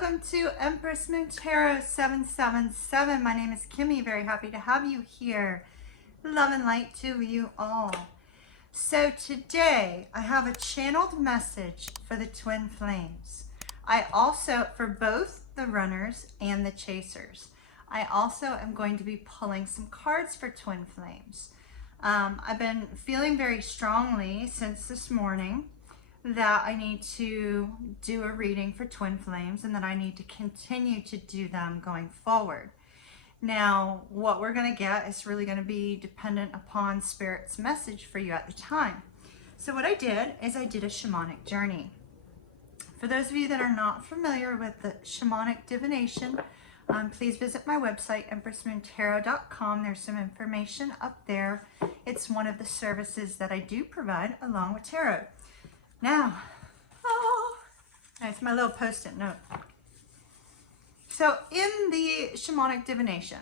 welcome to Empress Moon Tarot 777. My name is Kimmy. Very happy to have you here. Love and light to you all. So today I have a channeled message for the twin flames. I also, for both the runners and the chasers, I also am going to be pulling some cards for twin flames. I've been feeling very strongly since this morning that I need to do a reading for twin flames and that I need to continue to do them going forward. Now, what we're going to get is really going to be dependent upon Spirit's message for you at the time. So what I did is I did a shamanic journey. For those of you that are not familiar with the shamanic divination, please visit my website, empressmoontarot.com. There's some information up there. It's one of the services that I do provide along with tarot. Now, it's my little post-it note. So in the shamanic divination,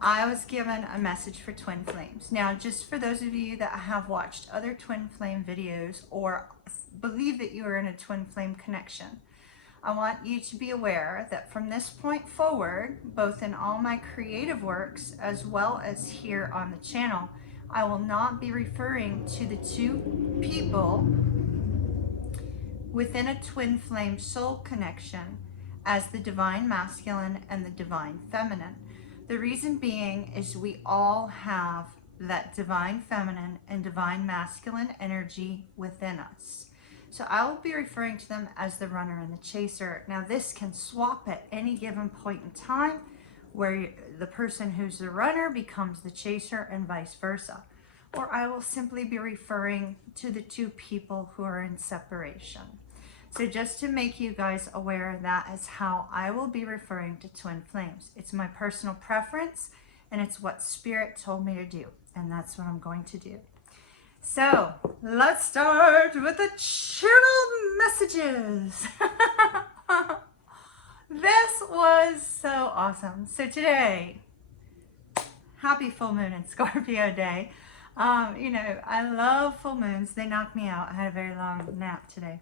I was given a message for twin flames. Now, just for those of you that have watched other twin flame videos or believe that you are in a twin flame connection, I want you to be aware that from this point forward, both in all my creative works as well as here on the channel, I will not be referring to the two people within a twin flame soul connection as the divine masculine and the divine feminine. The reason being is we all have that divine feminine and divine masculine energy within us. So I will be referring to them as the runner and the chaser. Now this can swap at any given point in time where the person who's the runner becomes the chaser and vice versa. Or I will simply be referring to the two people who are in separation. So just to make you guys aware, that is how I will be referring to twin flames. It's my personal preference and it's what Spirit told me to do. And that's what I'm going to do. So let's start with the channeled messages. This was so awesome. So today, happy full moon and Scorpio day. You know, I love full moons. They knock me out. I had a very long nap today.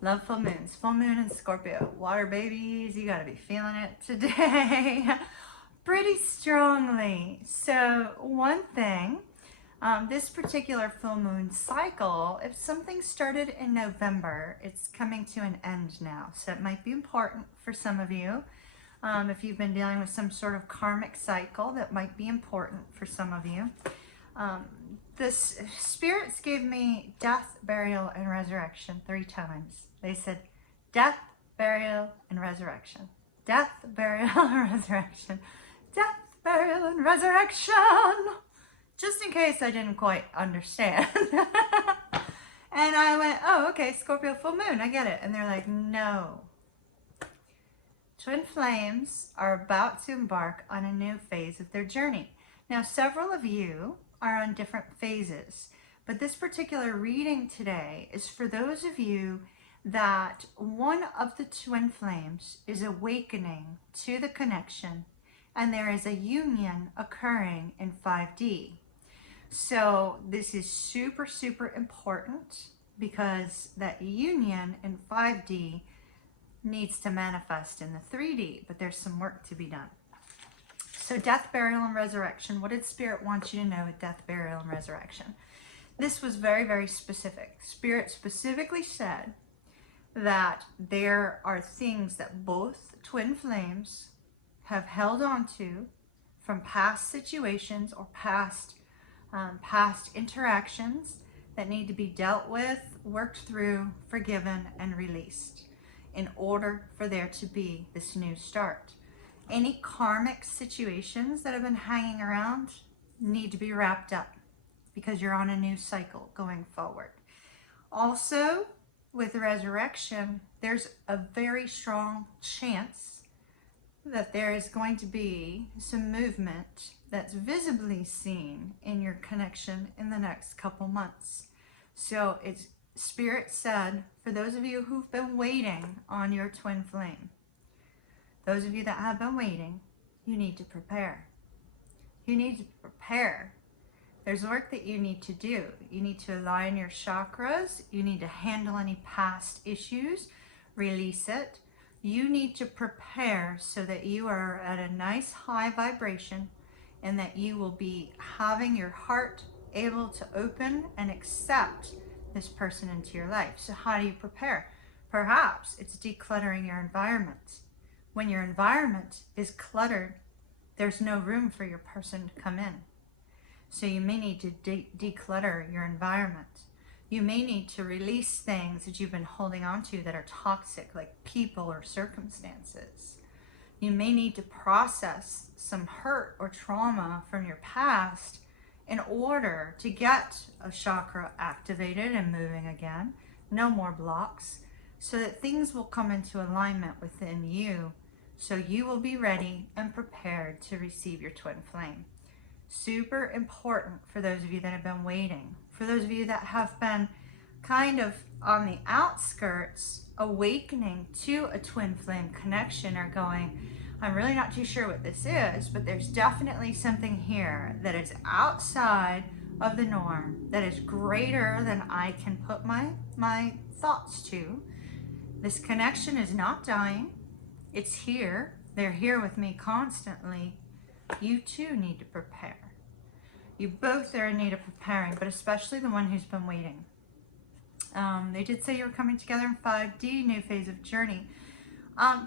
Love full moons. Full moon and Scorpio. Water babies, you got to be feeling it today. Pretty strongly. So one thing, this particular full moon cycle, if something started in November, it's coming to an end now. So it might be important for some of you. If you've been dealing with some sort of karmic cycle, that might be important for some of you. The spirits gave me death, burial, and resurrection 3 times. They said death, burial, and resurrection. Death, burial, and resurrection. Death, burial, and resurrection. Just in case I didn't quite understand. And I went, oh, okay, Scorpio full moon, I get it. And they're like, no. Twin flames are about to embark on a new phase of their journey. Now, several of you are on different phases, but this particular reading today is for those of you that one of the twin flames is awakening to the connection and there is a union occurring in 5D. So this is super, super important because that union in 5D needs to manifest in the 3D, but there's some work to be done. So death, burial, and resurrection. What did Spirit want you to know with death, burial, and resurrection? This was very, very specific. Spirit specifically said that there are things that both twin flames have held on to from past situations or past interactions that need to be dealt with, worked through, forgiven, and released in order for there to be this new start. Any karmic situations that have been hanging around need to be wrapped up because you're on a new cycle going forward. Also, with resurrection, there's a very strong chance that there is going to be some movement that's visibly seen in your connection in the next couple months. So it's Spirit said, for those of you who've been waiting on your twin flame, those of you that have been waiting, you need to prepare. You need to prepare There's work that you need to do. You need to align your chakras. You need to handle any past issues, release it. You need to prepare so that you are at a nice high vibration and that you will be having your heart able to open and accept this person into your life. So how do you prepare? Perhaps it's decluttering your environment. When your environment is cluttered, there's no room for your person to come in. So you may need to declutter your environment. You may need to release things that you've been holding on to that are toxic, like people or circumstances. You may need to process some hurt or trauma from your past in order to get a chakra activated and moving again. No more blocks, so that things will come into alignment within you, so you will be ready and prepared to receive your twin flame. Super important for those of you that have been waiting. For those of you that have been kind of on the outskirts, awakening to a twin flame connection, or going, I'm really not too sure what this is, but there's definitely something here that is outside of the norm, that is greater than I can put my thoughts to. This connection is not dying. It's here. They're here with me constantly. You too need to prepare. You both are in need of preparing, but especially the one who's been waiting. They did say you were coming together in 5D, new phase of journey.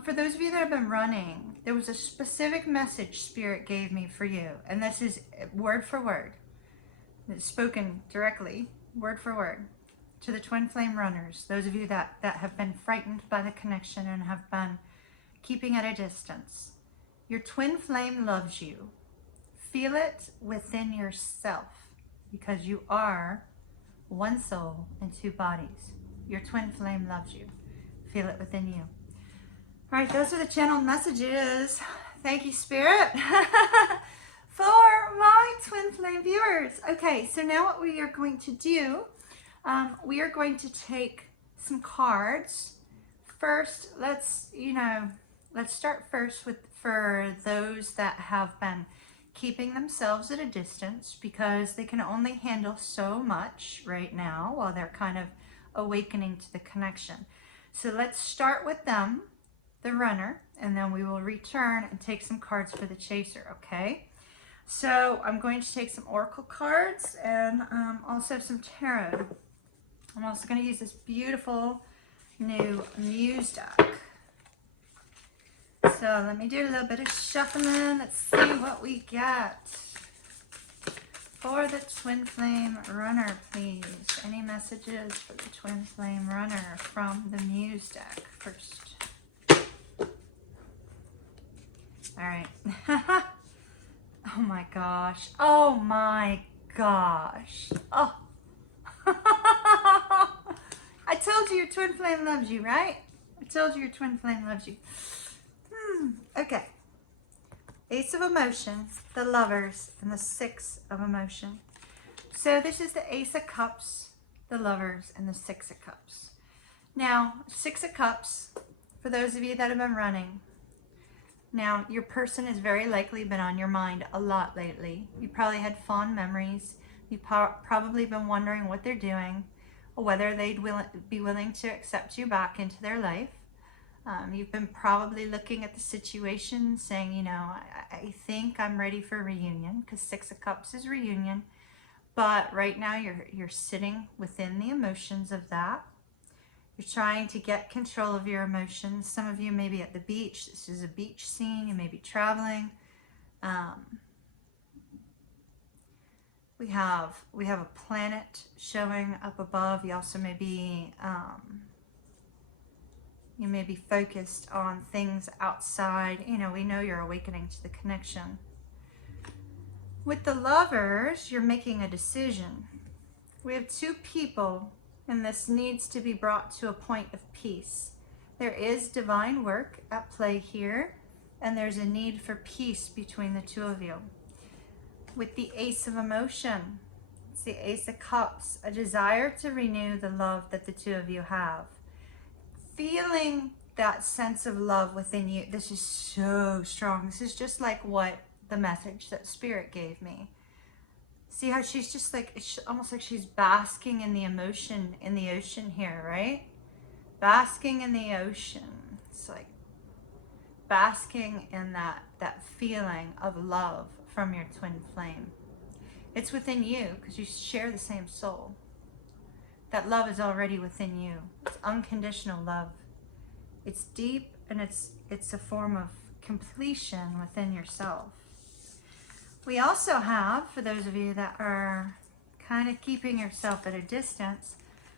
For those of you that have been running, there was a specific message Spirit gave me for you, and this is word for word. It's spoken directly, word for word, to the twin flame runners, those of you that have been frightened by the connection and have been keeping at a distance. Your twin flame loves you. Feel it within yourself, because you are one soul in two bodies. Your twin flame loves you. Feel it within you. All right, those are the channel messages. Thank you, Spirit, for my twin flame viewers. Okay, so now what we are going to do, we are going to take some cards. First, let's start first with, for those that have been keeping themselves at a distance, because they can only handle so much right now while they're kind of awakening to the connection. So let's start with them, the runner, and then we will return and take some cards for the chaser, okay? So I'm going to take some oracle cards and also some tarot. I'm also going to use this beautiful new Muse deck. So let me do a little bit of shuffling. Let's see what we get for the twin flame runner, please. Any messages for the twin flame runner from the Muse deck first? All right. Oh my gosh. Oh my gosh. Oh. I told you your twin flame loves you, right? I told you your twin flame loves you. Okay. Ace of Emotion, the Lovers, and the Six of Emotion. So this is the Ace of Cups, the Lovers, and the Six of Cups. Now, Six of Cups, for those of you that have been running, now your person has very likely been on your mind a lot lately. You probably had fond memories. You've probably been wondering what they're doing, or whether they'd be willing to accept you back into their life. You've been probably looking at the situation saying, you know, I think I'm ready for reunion, because Six of Cups is reunion. But right now you're sitting within the emotions of that. You're trying to get control of your emotions. Some of you may be at the beach. This is a beach scene. You may be traveling. We have a planet showing up above. You also may be you may be focused on things outside. You know, we know you're awakening to the connection. With the Lovers, you're making a decision. We have two people, and this needs to be brought to a point of peace. There is divine work at play here, and there's a need for peace between the two of you. With the Ace of Emotion, it's the Ace of Cups, a desire to renew the love that the two of you have. Feeling that sense of love within you. This is so strong. This is just like what the message that Spirit gave me. See how she's just like, it's almost like she's basking in the emotion in the ocean here, right? Basking in the ocean. It's like basking in that feeling of love from your twin flame. It's within you because you share the same soul. That love is already within you. It's unconditional love. It's deep, and it's a form of completion within yourself. We also have, for those of you that are kind of keeping yourself at a distance,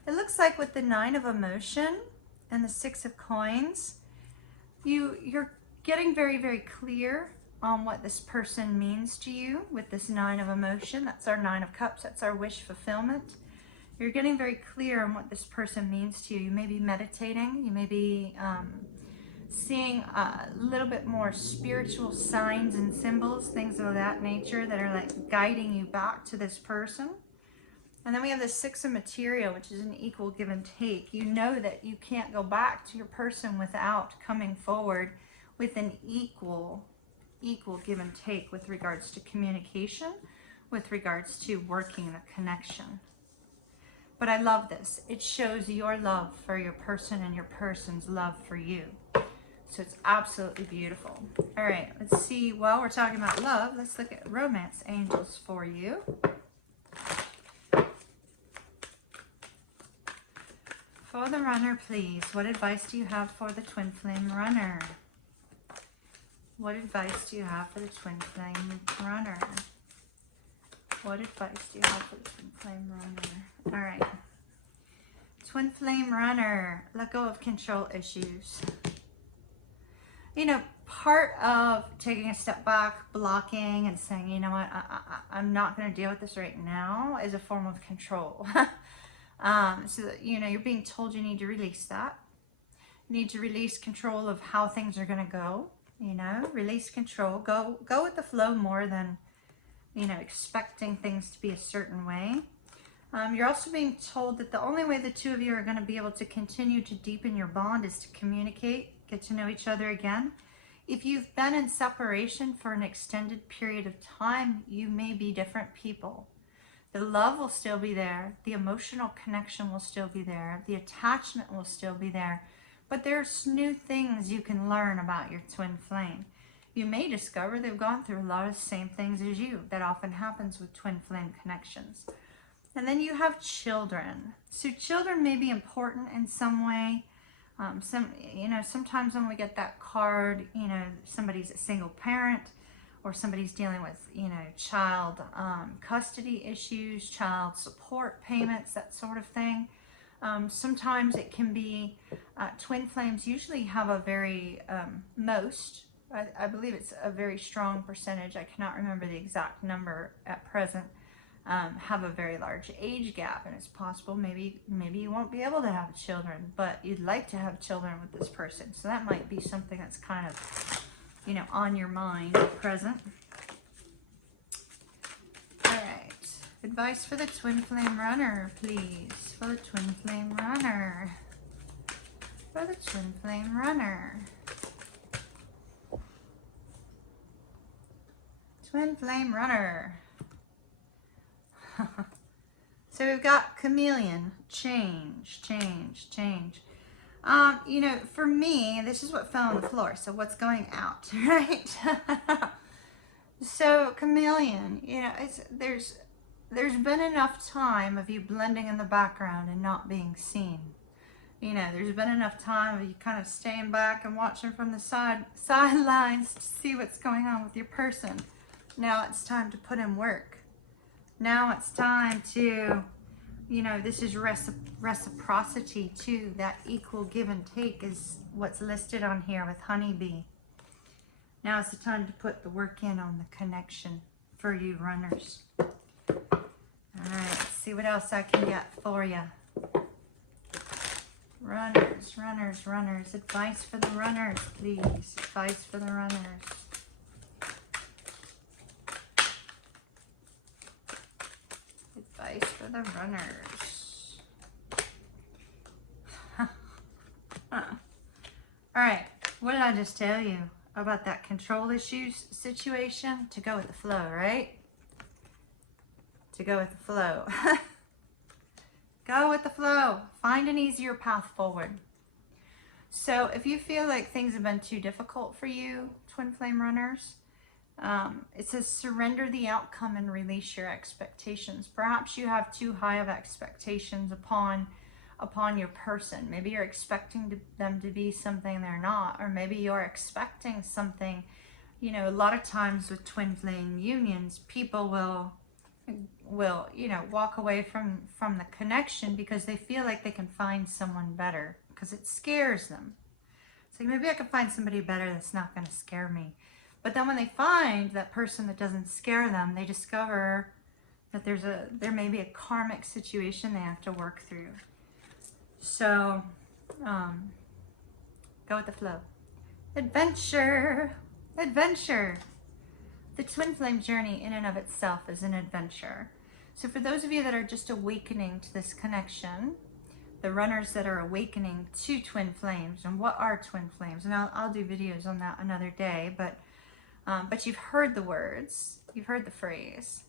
it looks like with the 9 of emotion and the 6 of coins, you're getting very, very clear on what this person means to you with this 9 of emotion. That's our 9 of cups. That's our wish fulfillment. You're getting very clear on what this person means to you. You may be meditating. You may be seeing a little bit more spiritual signs and symbols, things of that nature that are like guiding you back to this person. And then we have the 6 of material, which is an equal give and take. You know that you can't go back to your person without coming forward with an equal give and take with regards to communication, with regards to working the connection. But I love this. It shows your love for your person and your person's love for you. So it's absolutely beautiful. All right, let's see. While we're talking about love, let's look at romance angels for you. For the runner, please, what advice do you have for the twin flame runner? What advice do you have for the twin flame runner? What advice do you have for the twin flame runner? All right. Twin flame runner, let go of control issues. You know, part of taking a step back, blocking, and saying, you know what, I'm not going to deal with this right now is a form of control. So that, you know, you're being told you need to release that. You need to release control of how things are going to go. You know, release control. Go with the flow more than, you know, expecting things to be a certain way. You're also being told that the only way the two of you are going to be able to continue to deepen your bond is to communicate, get to know each other again. If you've been in separation for an extended period of time, you may be different people. The love will still be there. The emotional connection will still be there. The attachment will still be there. But there's new things you can learn about your twin flame. You may discover they've gone through a lot of the same things as you. That often happens with twin flame connections. And then you have children. So children may be important in some way. You know, sometimes when we get that card, you know, somebody's a single parent or somebody's dealing with, you know, child custody issues, child support payments, that sort of thing. Sometimes it can be, twin flames usually have a very, I believe it's a very strong percentage, I cannot remember the exact number at present, have a very large age gap, and it's possible maybe you won't be able to have children, but you'd like to have children with this person. So that might be something that's kind of, you know, on your mind at present. All right, advice for the twin flame runner, please. For the twin flame runner. For the twin flame runner. Twin flame runner. So we've got chameleon, change. You know, for me, this is what fell on the floor. So what's going out, right? So chameleon, you know, there's been enough time of you blending in the background and not being seen. You know, there's been enough time of you kind of staying back and watching from the sidelines to see what's going on with your person. Now it's time to put in work. Now it's time to, you know, this is reciprocity too. That equal give and take is what's listed on here with honeybee. Now it's the time to put the work in on the connection for you runners. All right, let's see what else I can get for you. Runners. Advice for the runners, please. Advice for the runners. Advice for the runners. All right, what did I just tell you about that control issues situation? To go with the flow, right? to go with the flow. Go with the flow. Find an easier path forward. So if you feel like things have been too difficult for you, twin flame runners, it says surrender the outcome and release your expectations. Perhaps you have too high of expectations upon your person. Maybe you're expecting them to be something they're not, or maybe you're expecting something. You know, a lot of times with twin flame unions, people will you know, walk away from the connection because they feel like they can find someone better, because it scares them. It's like, maybe I can find somebody better that's not going to scare me. But then when they find that person that doesn't scare them, they discover that there may be a karmic situation they have to work through. So go with the flow. Adventure. Adventure. The twin flame journey in and of itself is an adventure. So for those of you that are just awakening to this connection, the runners that are awakening to twin flames, and what are twin flames, and I'll do videos on that another day, but you've heard the words, you've heard the phrase.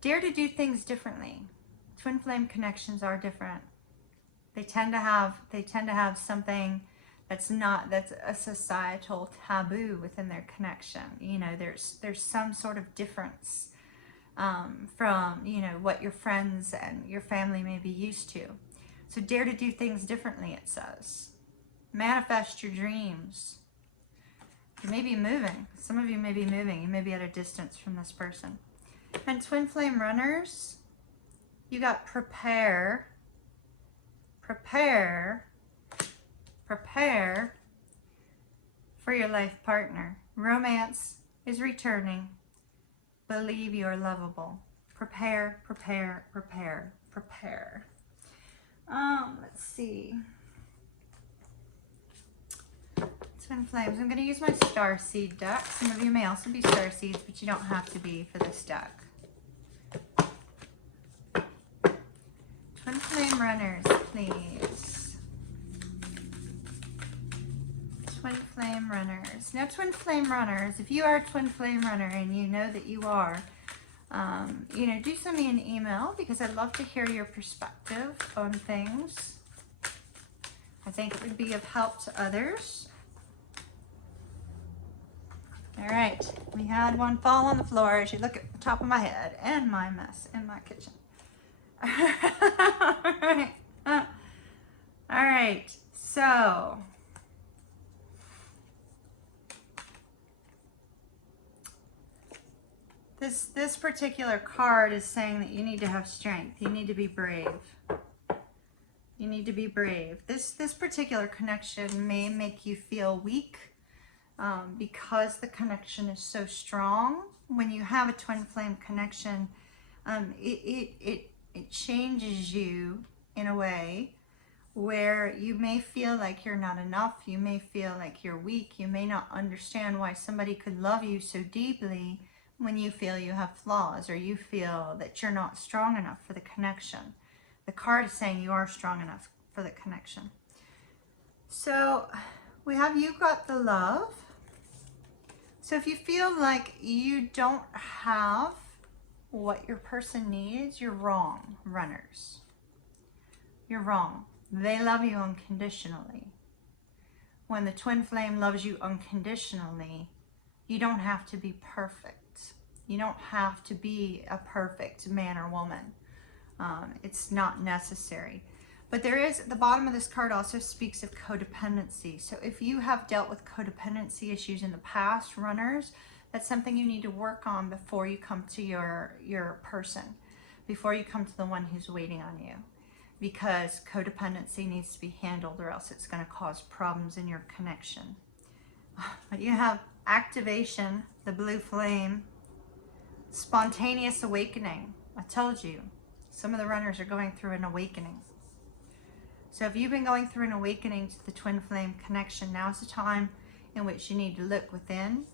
Dare to do things differently. Twin flame connections are different. They tend to have something that's a societal taboo within their connection. You know, there's some sort of difference from, you know, what your friends and your family may be used to. So dare to do things differently, it says. Manifest your dreams. You may be moving. Some of you may be moving. You may be at a distance from this person. And twin flame runners, you got prepare. Prepare for your life partner. Romance is returning. Believe you are lovable. Prepare, prepare, prepare, prepare. Let's see. Twin flames. I'm going to use my star seed deck. Some of you may also be star seeds, but you don't have to be for this deck. Twin flame runners, please. Twin flame runners. Now, twin flame runners, if you are a twin flame runner and you know that you are, you know, do send me an email, because I'd love to hear your perspective on things. I think it would be of help to others. All right, we had one fall on the floor as you look at the top of my head and my mess in my kitchen. All right, so this particular card is saying that you need to have strength. You need to be brave. You need to be brave. This particular connection may make you feel weak because the connection is so strong. When you have a twin flame connection, it changes you in a way where you may feel like you're not enough. You may feel like you're weak. You may not understand why somebody could love you so deeply when you feel you have flaws, or you feel that you're not strong enough for the connection. The card is saying you are strong enough for the connection. So we have you got the love. So if you feel like you don't have what your person needs, you're wrong, runners. You're wrong. They love you unconditionally. When the twin flame loves you unconditionally, you don't have to be perfect. You don't have to be a perfect man or woman. It's not necessary. But there is, the bottom of this card also speaks of codependency. So if you have dealt with codependency issues in the past, runners, that's something you need to work on before you come to your person, before you come to the one who's waiting on you. Because codependency needs to be handled, or else it's going to cause problems in your connection. But you have activation, the blue flame, spontaneous awakening. I told you, some of the runners are going through an awakening. So if you've been going through an awakening to the twin flame connection, now's the time in which you need to look within.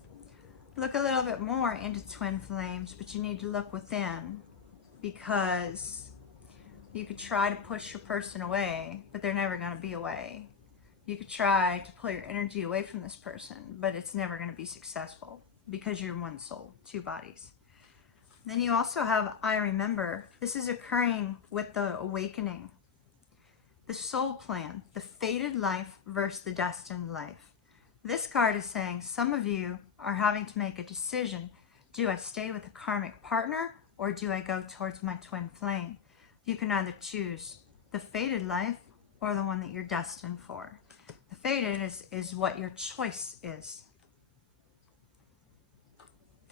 Look a little bit more into twin flames, but you need to look within, because you could try to push your person away, but they're never going to be away. You could try to pull your energy away from this person, but it's never going to be successful, because you're one soul, two bodies. Then you also have I remember. This is occurring with the awakening. The soul plan, the fated life versus the destined life. This card is saying some of you are having to make a decision. Do I stay with a karmic partner or do I go towards my twin flame? You can either choose the fated life or the one that you're destined for. The fated is what your choice is.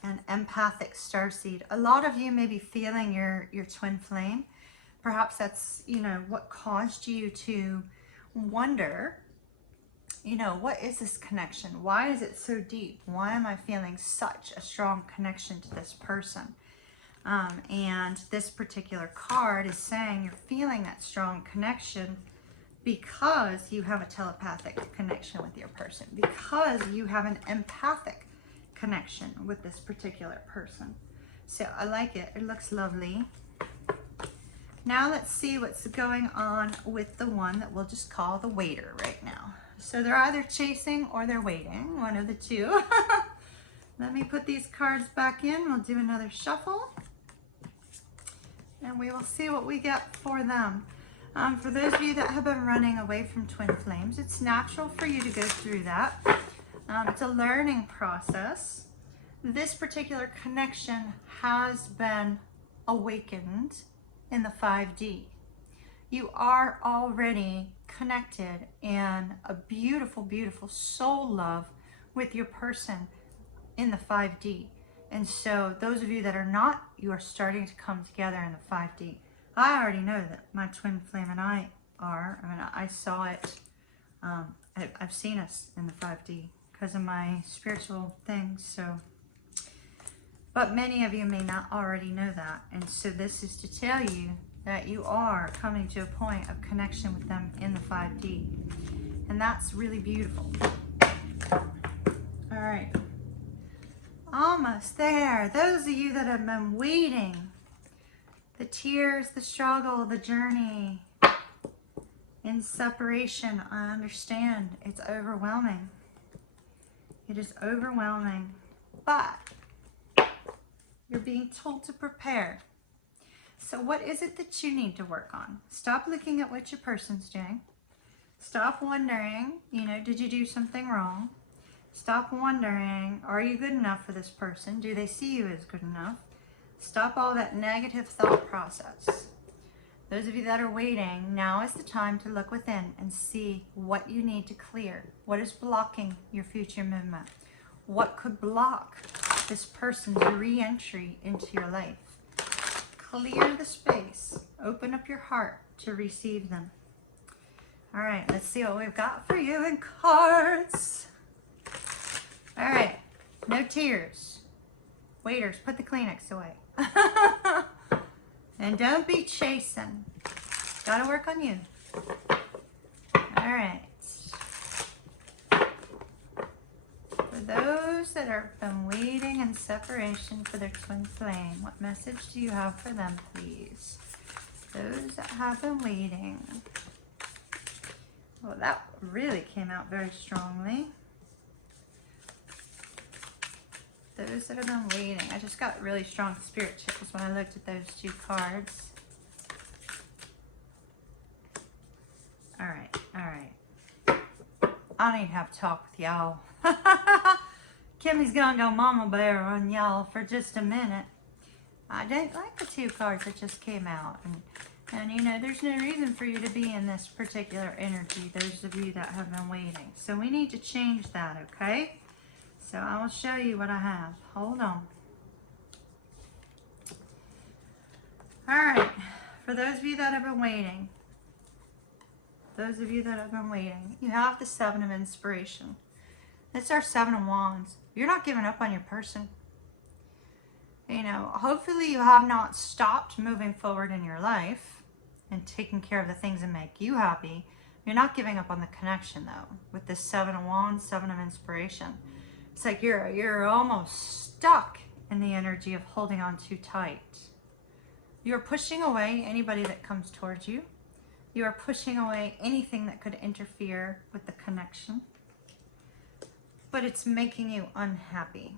An empathic starseed. A lot of you may be feeling your twin flame. Perhaps that's, you know, what caused you to wonder, you know, what is this connection? Why is it so deep? Why am I feeling such a strong connection to this person? And this particular card is saying you're feeling that strong connection because you have a telepathic connection with your person, because you have an empathic connection with this particular person. So I like it. It looks lovely. Now let's see what's going on with the one that we'll just call the waiter right now. So they're either chasing or they're waiting, one of the two. Let me put these cards back in. We'll do another shuffle. And we will see what we get for them. For those of you that have been running away from twin flames, it's natural for you to go through that. It's a learning process. This particular connection has been awakened in the 5D. You are already connected in a beautiful, beautiful soul love with your person in the 5D. And so those of you that are not, you are starting to come together in the 5D. I already know that my twin flame and I are. I mean, I saw it. I've seen us in the 5D because of my spiritual things. So, but many of you may not already know that. And so this is to tell you that you are coming to a point of connection with them in the 5D. And that's really beautiful. All right. Almost there. Those of you that have been waiting, the tears, the struggle, the journey in separation, I understand it's overwhelming. It is overwhelming, but you're being told to prepare. So what is it that you need to work on? Stop looking at what your person's doing. Stop wondering, you know, did you do something wrong? Stop wondering, are you good enough for this person? Do they see you as good enough? Stop all that negative thought process. Those of you that are waiting, now is the time to look within and see what you need to clear. What is blocking your future movement? What could block this person's re-entry into your life? Clear the space. Open up your heart to receive them. All right, let's see what we've got for you in cards. All right, no tears. Waiters, put the Kleenex away. And don't be chasing. Gotta work on you. All right. For those that have been waiting in separation for their twin flame, what message do you have for them, please? Those that have been waiting. Well, that really came out very strongly. Those that have been waiting. I just got really strong spirit chills when I looked at those two cards. All right, all right. I need to have a talk with y'all. Kimmy's gonna go mama bear on y'all for just a minute. I don't like the two cards that just came out. And you know, there's no reason for you to be in this particular energy, those of you that have been waiting. So we need to change that, okay? So I will show you what I have. Hold on. All right. For those of you that have been waiting, you have the Seven of Inspiration. It's our Seven of Wands. You're not giving up on your person. You know, hopefully you have not stopped moving forward in your life and taking care of the things that make you happy. You're not giving up on the connection, though, with this Seven of Wands, Seven of Inspiration. It's like you're almost stuck in the energy of holding on too tight. You're pushing away anybody that comes towards you. You are pushing away anything that could interfere with the connection. But it's making you unhappy.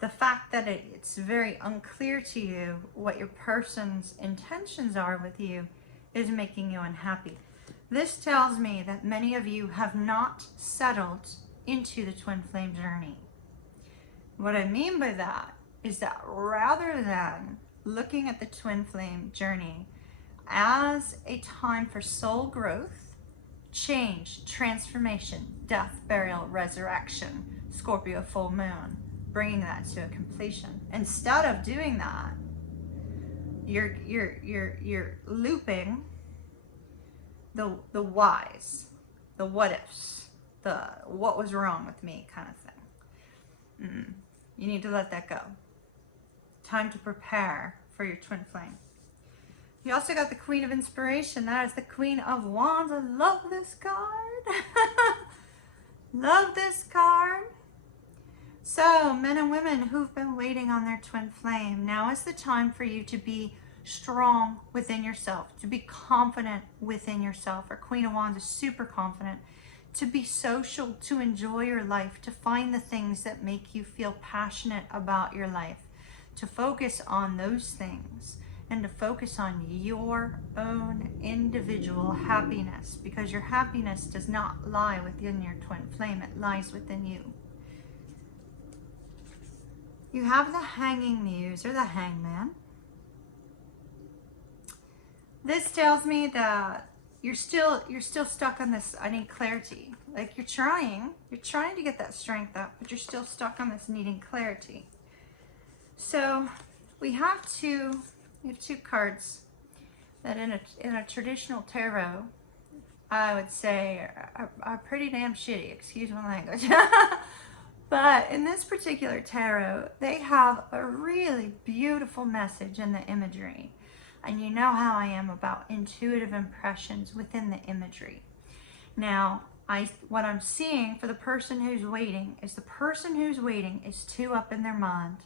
the fact that it's very unclear to you what your person's intentions are with you is making you unhappy. This tells me that many of you have not settled into the twin flame journey. What I mean by that is that rather than looking at the twin flame journey as a time for soul growth, change, transformation, death, burial, resurrection, Scorpio full moon, bringing that to a completion. Instead of doing that, you're looping the whys, the what ifs, the what was wrong with me kind of thing. You need to let that go. Time to prepare for your twin flame. You also got the Queen of Inspiration. That is the Queen of Wands. I love this card. Love this card. So, men and women who've been waiting on their twin flame, now is the time for you to be strong within yourself, to be confident within yourself. Our Queen of Wands is super confident. To be social, to enjoy your life, to find the things that make you feel passionate about your life, to focus on those things, and to focus on your own individual happiness, because your happiness does not lie within your twin flame, it lies within you. You have the Hanging Muse or the Hangman. This tells me that you're still stuck on this, I need clarity. Like you're trying to get that strength up, but you're still stuck on this needing clarity. So we have two cards that in a traditional tarot, I would say are pretty damn shitty, excuse my language. But in this particular tarot, they have a really beautiful message in the imagery. And you know how I am about intuitive impressions within the imagery. Now, what I'm seeing for the person who's waiting is the person who's waiting is too up in their mind.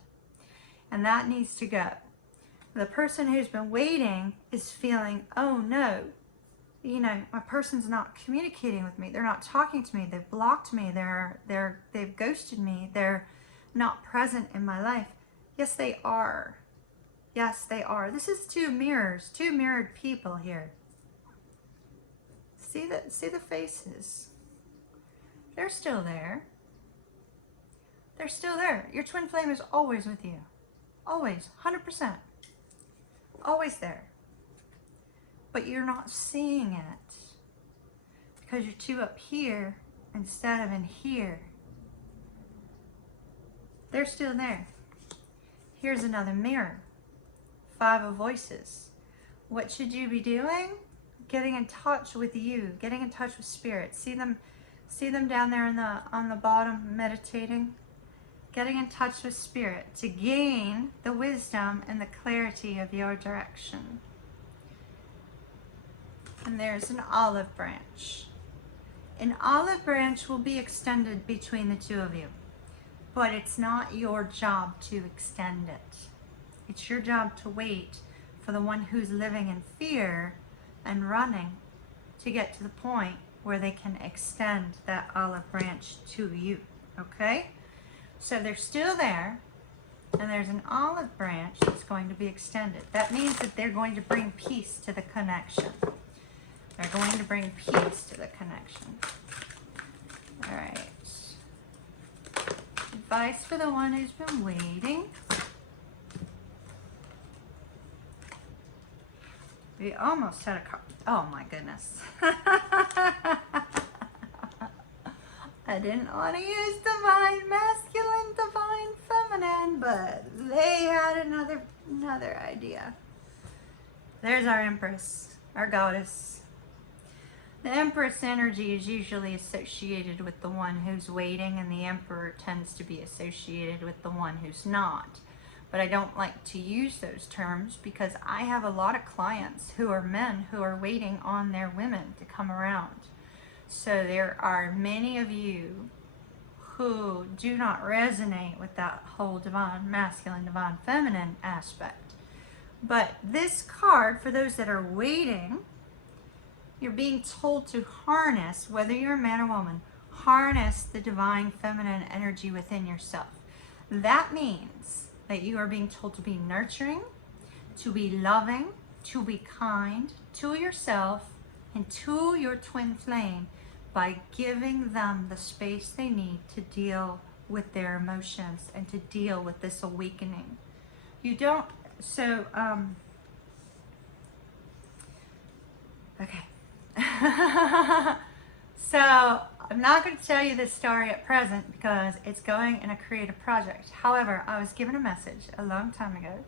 And that needs to go. The person who's been waiting is feeling, oh no, you know, my person's not communicating with me. They're not talking to me. They've blocked me. They've ghosted me. They're not present in my life. Yes, they are. Yes, they are. This is two mirrors, two mirrored people here. See the faces. They're still there. They're still there. Your twin flame is always with you. Always, 100%. Always there. But you're not seeing it because you're too up here instead of in here. They're still there. Here's another mirror. 5 of Voices. What should you be doing? Getting in touch with you, getting in touch with spirit. See them down there on the bottom meditating. Getting in touch with spirit to gain the wisdom and the clarity of your direction. And there's an olive branch. An olive branch will be extended between the two of you, but it's not your job to extend it. It's your job to wait for the one who's living in fear and running to get to the point where they can extend that olive branch to you, okay? So they're still there, and there's an olive branch that's going to be extended. That means that they're going to bring peace to the connection. They're going to bring peace to the connection. All right. Advice for the one who's been waiting. We almost had a card. Oh my goodness. I didn't want to use divine masculine, divine feminine, but they had another idea. There's our Empress, our goddess. The Empress energy is usually associated with the one who's waiting, and the Emperor tends to be associated with the one who's not. But I don't like to use those terms because I have a lot of clients who are men who are waiting on their women to come around. So there are many of you who do not resonate with that whole divine masculine, divine feminine aspect. But this card, for those that are waiting, you're being told to harness, whether you're a man or woman, harness the divine feminine energy within yourself. That means that you are being told to be nurturing, to be loving, to be kind to yourself and to your twin flame by giving them the space they need to deal with their emotions and to deal with this awakening. You don't, so, okay. So, I'm not going to tell you this story at present because it's going in a creative project. However, I was given a message a long time ago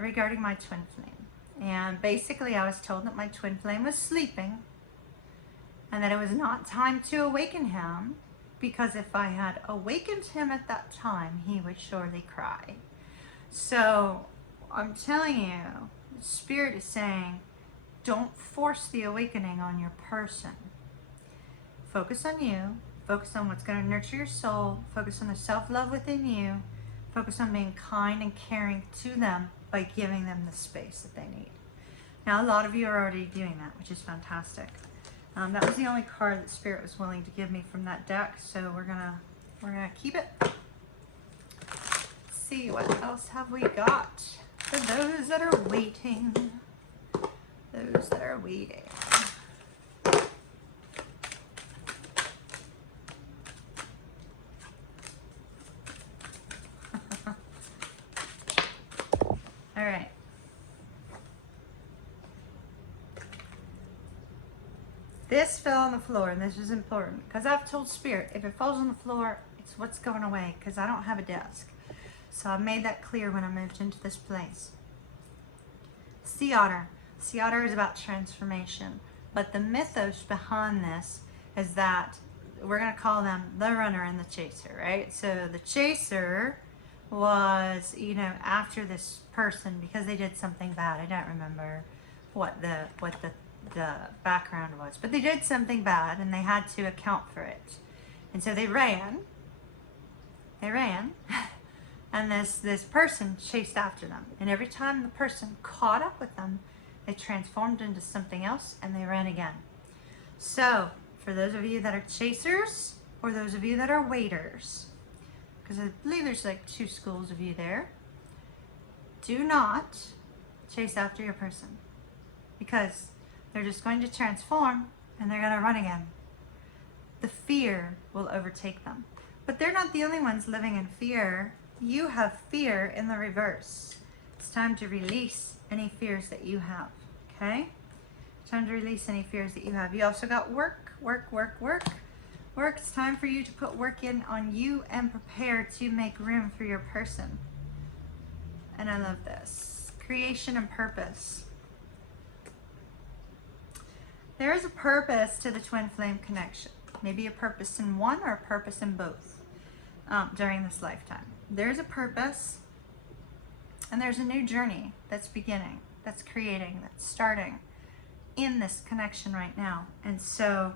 regarding my twin flame. And basically I was told that my twin flame was sleeping and that it was not time to awaken him, because if I had awakened him at that time, he would surely cry. So I'm telling you, Spirit is saying, don't force the awakening on your person. Focus on you. Focus on what's going to nurture your soul. Focus on the self-love within you. Focus on being kind and caring to them by giving them the space that they need. Now, a lot of you are already doing that, which is fantastic. That was the only card that Spirit was willing to give me from that deck, so we're gonna keep it. Let's see, what else have we got for those that are waiting? Those that are waiting. All right. This fell on the floor, and this is important because I've told Spirit, if it falls on the floor, it's what's going away, because I don't have a desk. So I made that clear when I moved into this place. Sea otter. Sea otter is about transformation, but the mythos behind this is that we're going to call them the runner and the chaser, right? So the chaser was, you know, after this person because they did something bad. I don't remember what the background was, but they did something bad and they had to account for it. And so they ran, and this person chased after them. And every time the person caught up with them, they transformed into something else and they ran again. So for those of you that are chasers or those of you that are waiters, because I believe there's like two schools of you there, do not chase after your person, because they're just going to transform and they're going to run again. The fear will overtake them. But they're not the only ones living in fear. You have fear in the reverse. It's time to release any fears that you have, okay? It's time to release any fears that you have. You also got work. It's time for you to put work in on you and prepare to make room for your person. And I love this. Creation and purpose. There is a purpose to the twin flame connection. Maybe a purpose in one or a purpose in both during this lifetime. There's a purpose and there's a new journey that's beginning, that's creating, that's starting in this connection right now. And so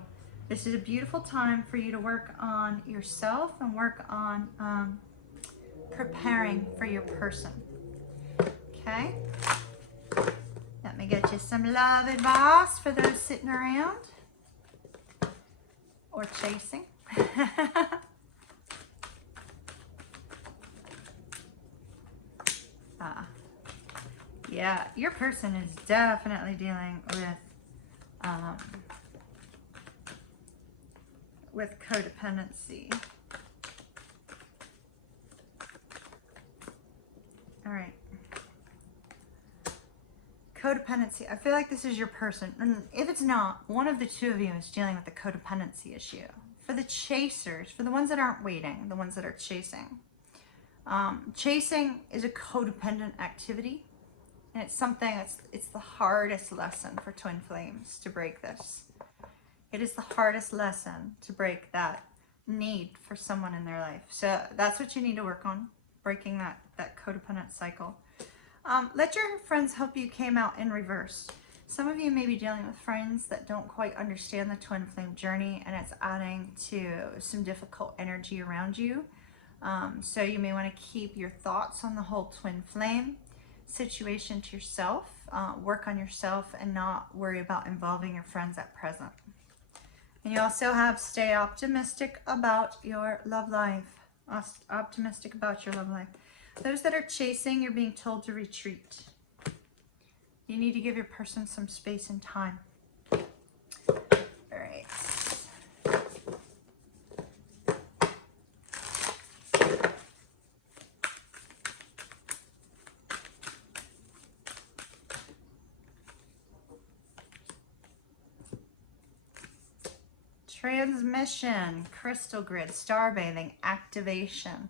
this is a beautiful time for you to work on yourself and work on preparing for your person. Okay? Let me get you some love advice for those sitting around or chasing. Yeah, your person is definitely dealing with codependency. All right. Codependency. I feel like this is your person. And if it's not, one of the two of you is dealing with the codependency issue. For the chasers, for the ones that aren't waiting, the ones that are chasing. Chasing is a codependent activity. And it's something it's the hardest lesson for twin flames to break this. It is the hardest lesson to break that need for someone in their life. So that's what you need to work on, breaking that codependent cycle. Let your friends help you came out in reverse. Some of you may be dealing with friends that don't quite understand the twin flame journey, and it's adding to some difficult energy around you. So you may want to keep your thoughts on the whole twin flame situation to yourself, work on yourself and not worry about involving your friends at present. And you also have stay optimistic about your love life. optimistic about your love life. Those that are chasing, you're being told to retreat. You need to give your person some space and time. All right. Transmission, crystal grid, star bathing, activation.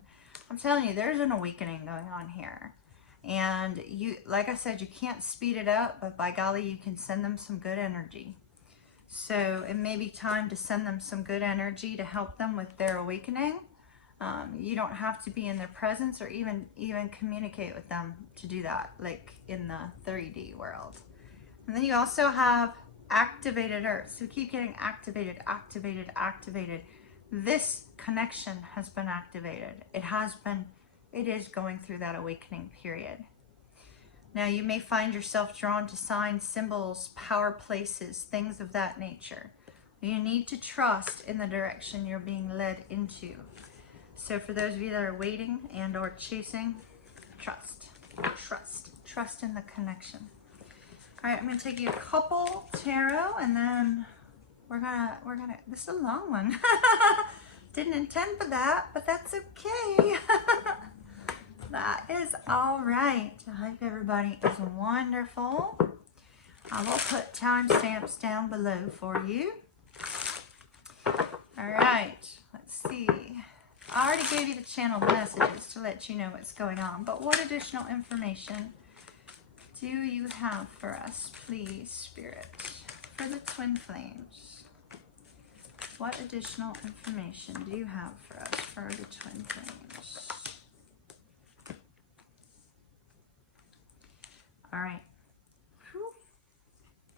I'm telling you, there's an awakening going on here. And you, like I said, you can't speed it up, but by golly, you can send them some good energy. So it may be time to send them some good energy to help them with their awakening. You don't have to be in their presence or even communicate with them to do that, like in the 3D world. And then you also have activated earth. So keep getting activated, activated, activated. This connection has been activated. It is going through that awakening period. Now you may find yourself drawn to signs, symbols, power places, things of that nature. You need to trust in the direction you're being led into. So for those of you that are waiting and or chasing, trust in the connection. All right, I'm gonna take you a couple tarot, and then we're gonna, this is a long one. Didn't intend for that, but that's okay. That is all right. I hope everybody is wonderful. I will put timestamps down below for you. All right, let's see. I already gave you the channel messages to let you know what's going on, but what additional information do you have for us, please, Spirit, for the twin flames? What additional information do you have for us for the twin flames? All right. Whew.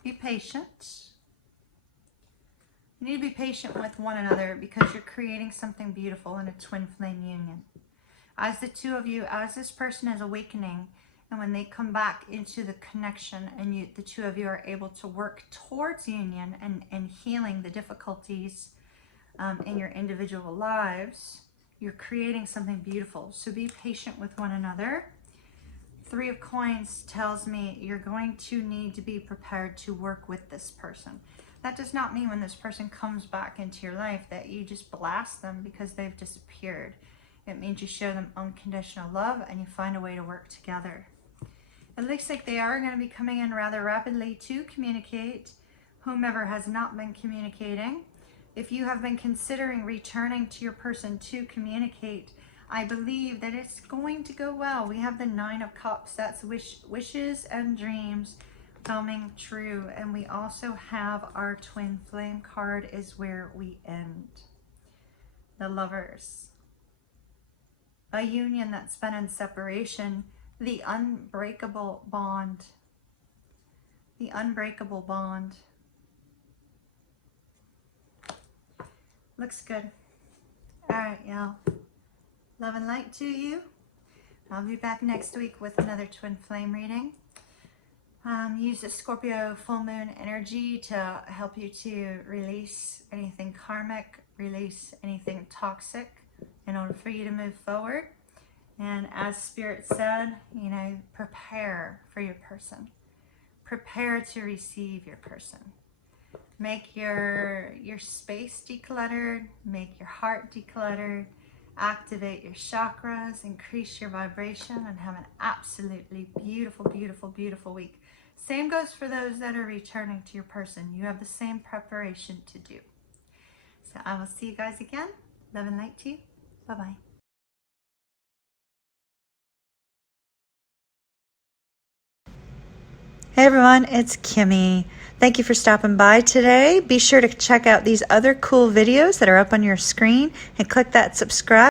Be patient. You need to be patient with one another because you're creating something beautiful in a twin flame union. As the two of you, as this person is awakening, and when they come back into the connection and the two of you are able to work towards union and healing the difficulties in your individual lives, you're creating something beautiful. So be patient with one another. Three of Coins tells me you're going to need to be prepared to work with this person. That does not mean when this person comes back into your life that you just blast them because they've disappeared. It means you show them unconditional love and you find a way to work together. It looks like they are going to be coming in rather rapidly to communicate, whomever has not been communicating. If you have been considering returning to your person to communicate, I believe that it's going to go well. We have the Nine of Cups. That's wishes and dreams coming true. And we also have our twin flame card is where we end. The Lovers. A union that's been in separation. The unbreakable bond. The unbreakable bond. Looks good. All right, y'all. Love and light to you. I'll be back next week with another twin flame reading. Use the Scorpio full moon energy to help you to release anything karmic, release anything toxic in order for you to move forward. And as Spirit said, you know, prepare for your person. Prepare to receive your person. Make your space decluttered, make your heart decluttered, activate your chakras, increase your vibration, and have an absolutely beautiful, beautiful, beautiful week. Same goes for those that are returning to your person. You have the same preparation to do. So I will see you guys again. Love and light to you. Bye-bye. Hey everyone, it's Kimmy. Thank you for stopping by today. Be sure to check out these other cool videos that are up on your screen and click that subscribe